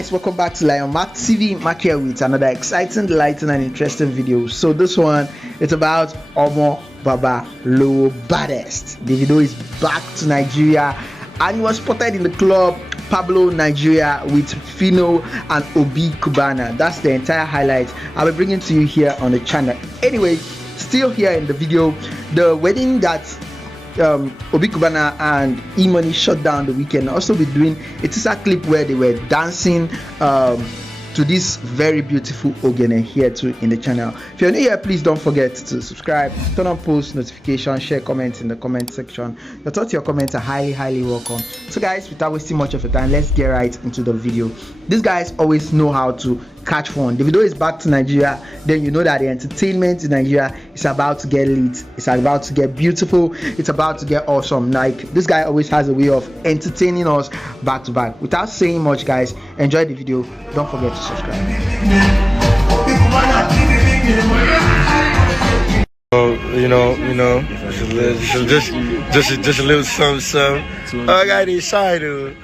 guys, welcome back to Lion Mark TV. Mark here with another exciting, delighting and interesting video. So this one, it's about Omo Baba Low Baddest. Davido is back to Nigeria and he was spotted in the club Pablo, Nigeria with Phyno and Obi Cubana. That's the entire highlight I'll be bringing to you here on the channel. Anyway, still here in the video, the wedding that Obi Cubana and Emoney shut down the weekend. Also be doing a teaser clip where they were dancing to this very beautiful ogene here too in the channel. If you're new here, please don't forget to subscribe, turn on post notifications, share comments in the comment section. Your thoughts, your comments are highly welcome. So guys, without wasting much of your time, let's get right into the video. These guys always know how to catch fun. Davido is back to Nigeria, then you know that the entertainment in Nigeria is about to get lit, it's about to get beautiful, it's about to get awesome. Like, this guy always has a way of entertaining us back to back. Without saying much, guys, enjoy the video. Don't forget to subscribe. Just a little something. Oh, I got excited.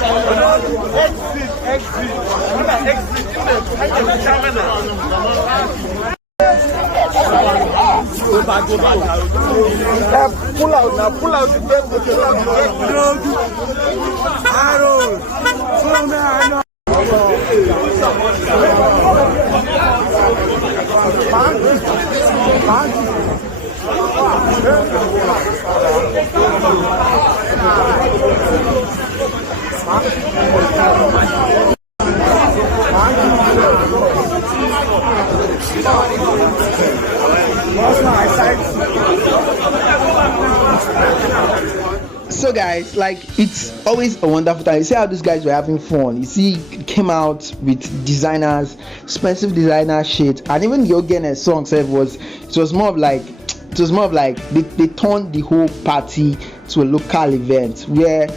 Go back. Pull out now, pull out the So guys, like, it's always a wonderful time. You see how these guys were having fun. You see, it came out with designers, expensive designer shit, and even the Ogene song it was more of like they turned the whole party to a local event where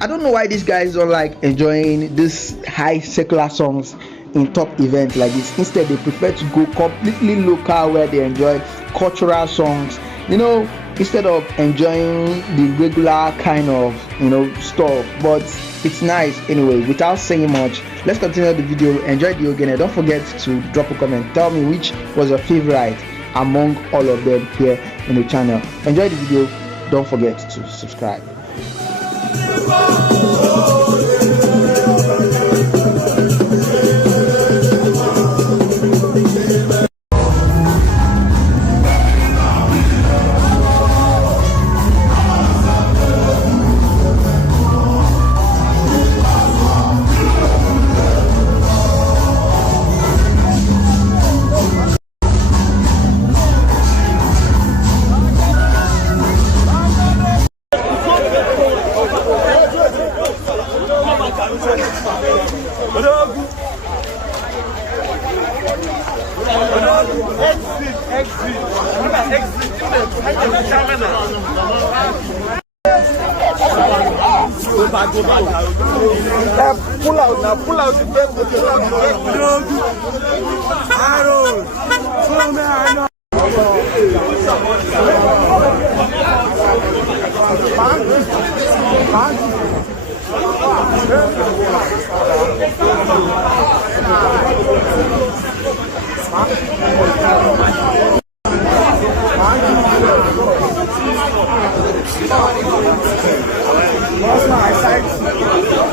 I don't know why these guys don't like enjoying this high secular songs in top events like this. Instead, they prefer to go completely local where they enjoy cultural songs, instead of enjoying the regular kind of stuff. But it's nice anyway. Without saying much, let's continue the video. Enjoy the Ogene. Don't forget to drop a comment. Tell me which was your favorite among all of them here in the channel. Enjoy the video. Don't forget to subscribe. Go back. Pull out now, pull out the What's my side?